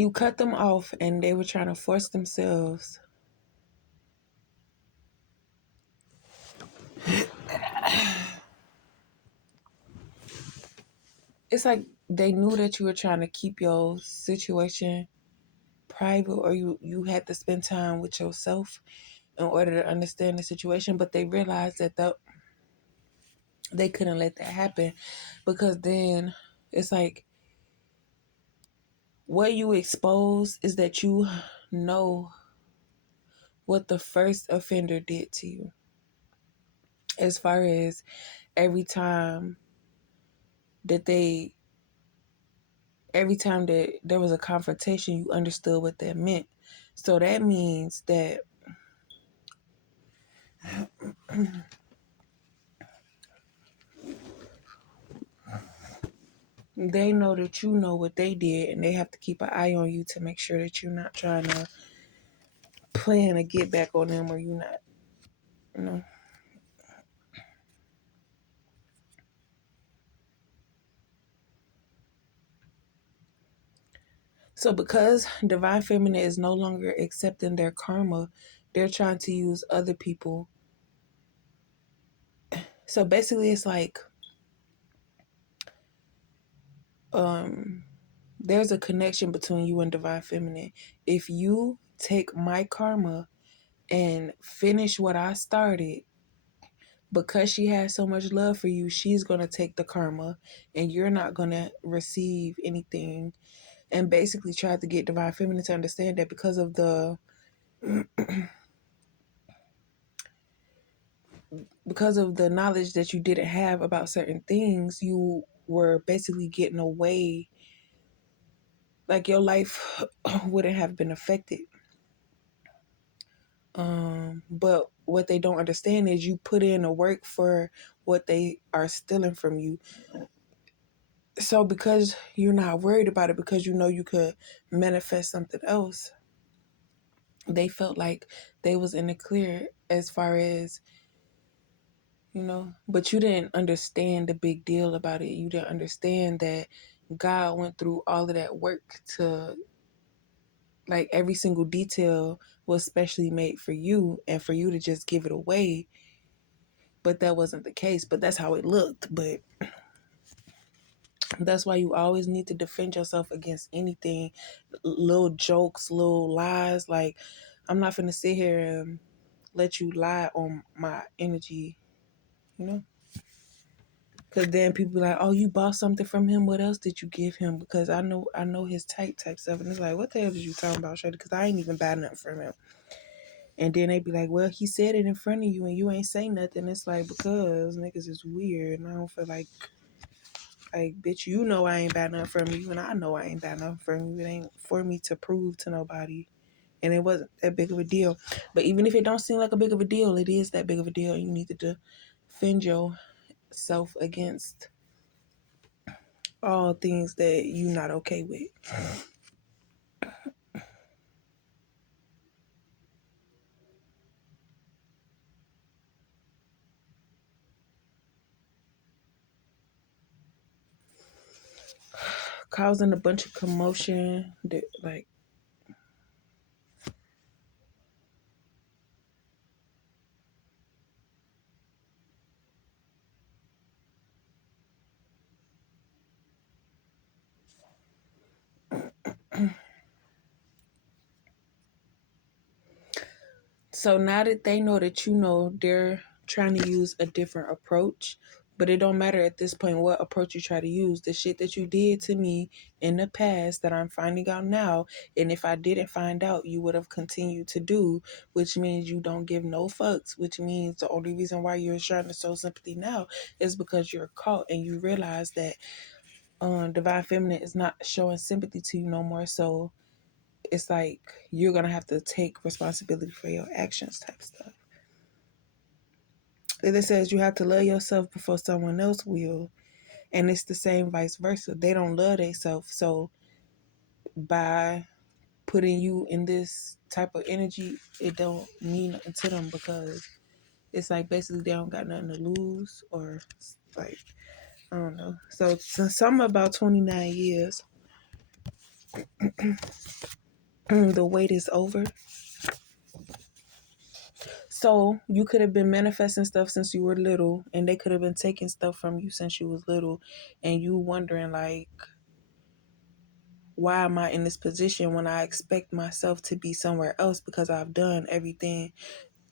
You cut them off and they were trying to force themselves. It's like they knew that you were trying to keep your situation private, or you had to spend time with yourself in order to understand the situation, but they realized that they couldn't let that happen, because then it's like what you expose is that you know what the first offender did to you, as far as every time that they every time that there was a confrontation, you understood what that meant. So that means that they know that you know what they did, and they have to keep an eye on you to make sure that you're not trying to plan to get back on them, or you're not, you know. So because Divine Feminine is no longer accepting their karma, they're trying to use other people. So basically it's like there's a connection between you and Divine Feminine. If you take my karma and finish what I started, because she has so much love for you, she's going to take the karma and you're not going to receive anything. And basically tried to get Divine Feminine to understand that because of the knowledge that you didn't have about certain things, you were basically getting away. Like your life wouldn't have been affected. But what they don't understand is you put in a work for what they are stealing from you. So because you're not worried about it, because you know you could manifest something else, they felt like they was in the clear as far as, you know, but you didn't understand the big deal about it. You didn't understand that God went through all of that work to, like, every single detail was specially made for you and for you to just give it away. But that wasn't the case. But that's how it looked. But that's why you always need to defend yourself against anything, little jokes, little lies. Like, I'm not finna sit here and let you lie on my energy, you know? Because then people be like, oh, you bought something from him. What else did you give him? Because I know his type stuff. And it's like, what the hell did you talking about, Shady? Because I ain't even buy nothing from him. And then they be like, well, he said it in front of you and you ain't say nothing. It's like, because niggas is weird. And I don't feel like, bitch, you know I ain't buy nothing from you. And I know I ain't buy nothing from you. It ain't for me to prove to nobody. And it wasn't that big of a deal. But even if it don't seem like a big of a deal, it is that big of a deal. You need to defend yourself against all things that you're not okay with. Causing a bunch of commotion that, like, so now that they know that you know, they're trying to use a different approach. But it don't matter at this point what approach you try to use. The shit that you did to me in the past that I'm finding out now, and if I didn't find out, you would have continued to do, which means you don't give no fucks, which means the only reason why you're trying to show sympathy now is because you're caught and you realize that Divine Feminine is not showing sympathy to you no more. So it's like you're gonna have to take responsibility for your actions type stuff. Then it says you have to love yourself before someone else will. And it's the same vice versa. They don't love themselves. So by putting you in this type of energy, it don't mean nothing to them, because it's like basically they don't got nothing to lose, or like, I don't know. So something about 29 years. The wait is over. So you could have been manifesting stuff since you were little, and they could have been taking stuff from you since you was little, and you wondering like, why am I in this position when I expect myself to be somewhere else because I've done everything?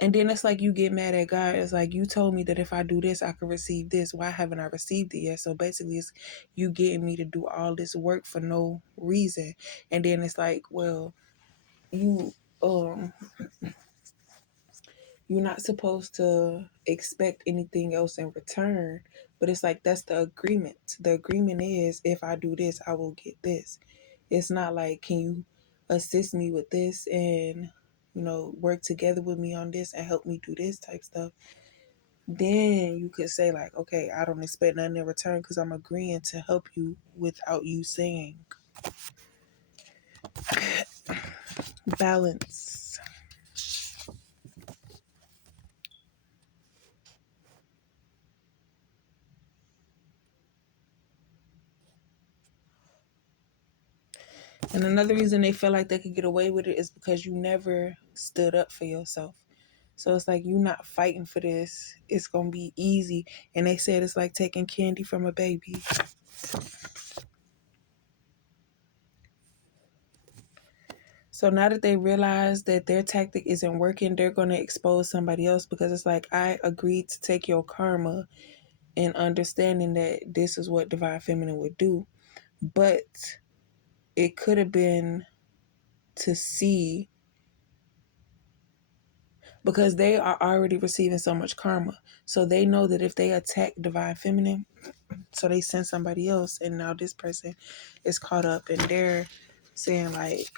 And then it's like you get mad at God. It's like, you told me that if I do this, I could receive this. Why haven't I received it yet? So basically, it's you getting me to do all this work for no reason. And then it's like, well, you you're not supposed to expect anything else in return. But it's like, that's the agreement. The agreement is, if I do this, I will get this. It's not like, can you assist me with this and, work together with me on this and help me do this type stuff. Then you could say like, okay, I don't expect nothing in return because I'm agreeing to help you without you saying. Balance. And another reason they feel like they could get away with it is because you never stood up for yourself. So it's like, you're not fighting for this. It's going to be easy. And they said it's like taking candy from a baby. So now that they realize that their tactic isn't working, they're going to expose somebody else, because it's like, I agreed to take your karma and understanding that this is what Divine Feminine would do. But it could have been to see, because they are already receiving so much karma. So they know that if they attack Divine Feminine, so they send somebody else, and now this person is caught up, and they're saying like,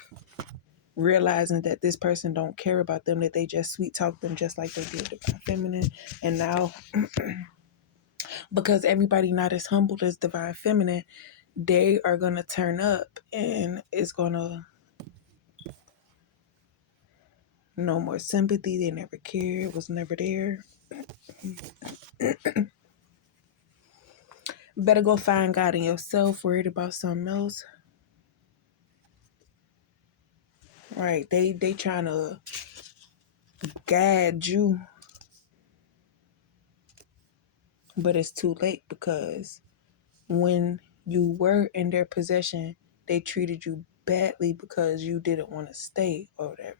realizing that this person don't care about them, that they just sweet talk them just like they did Divine Feminine. And now because everybody not as humble as Divine Feminine, they are gonna turn up, and it's gonna, no more sympathy. They never cared. It was never there. Better go find God in yourself, worried about something else. Right. They trying to guide you, but it's too late, because when you were in their possession, they treated you badly because you didn't want to stay or whatever.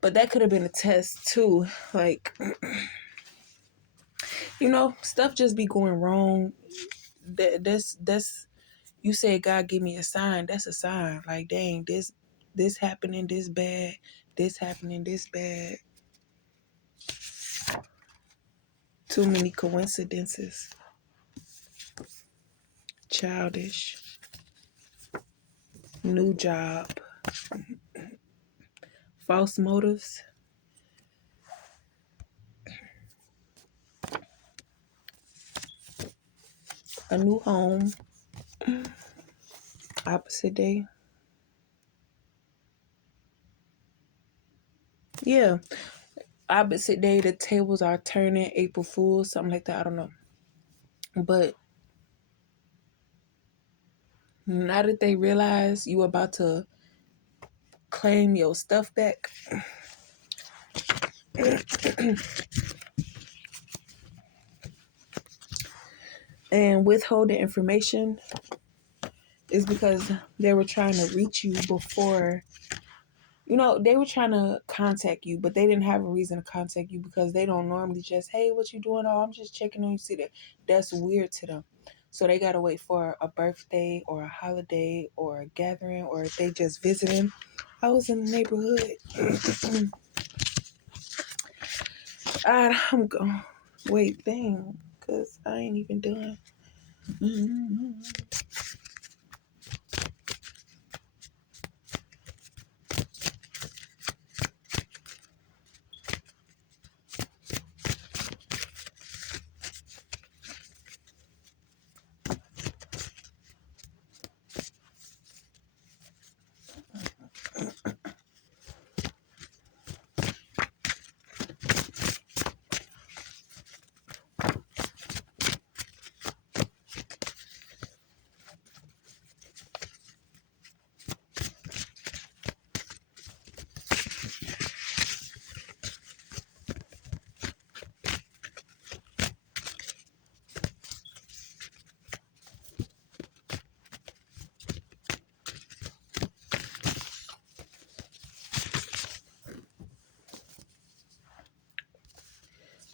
But that could have been a test too. Like, stuff just be going wrong. That's you say, God give me a sign. That's a sign. Like, dang, this happening this bad, this happening this bad. Too many coincidences. Childish. New job. False motives. A new home. Opposite day. Yeah. Opposite day, the tables are turning. April Fool's, something like that. I don't know. But now that they realize you about to claim your stuff back, and withhold the information, is because they were trying to reach you before, they were trying to contact you, but they didn't have a reason to contact you, because they don't normally just, hey, what you doing? Oh, I'm just checking on you. See that? That's weird to them. So they got to wait for a birthday or a holiday or a gathering, or if they just visiting. I was in the neighborhood. I'm going, wait, dang, because I ain't even done.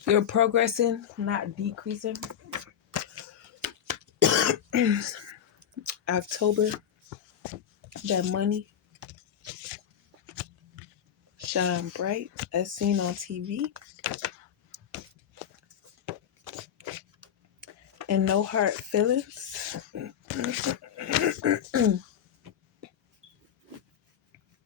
You're progressing, not decreasing. October, that money shine bright as seen on TV, and no hard feelings.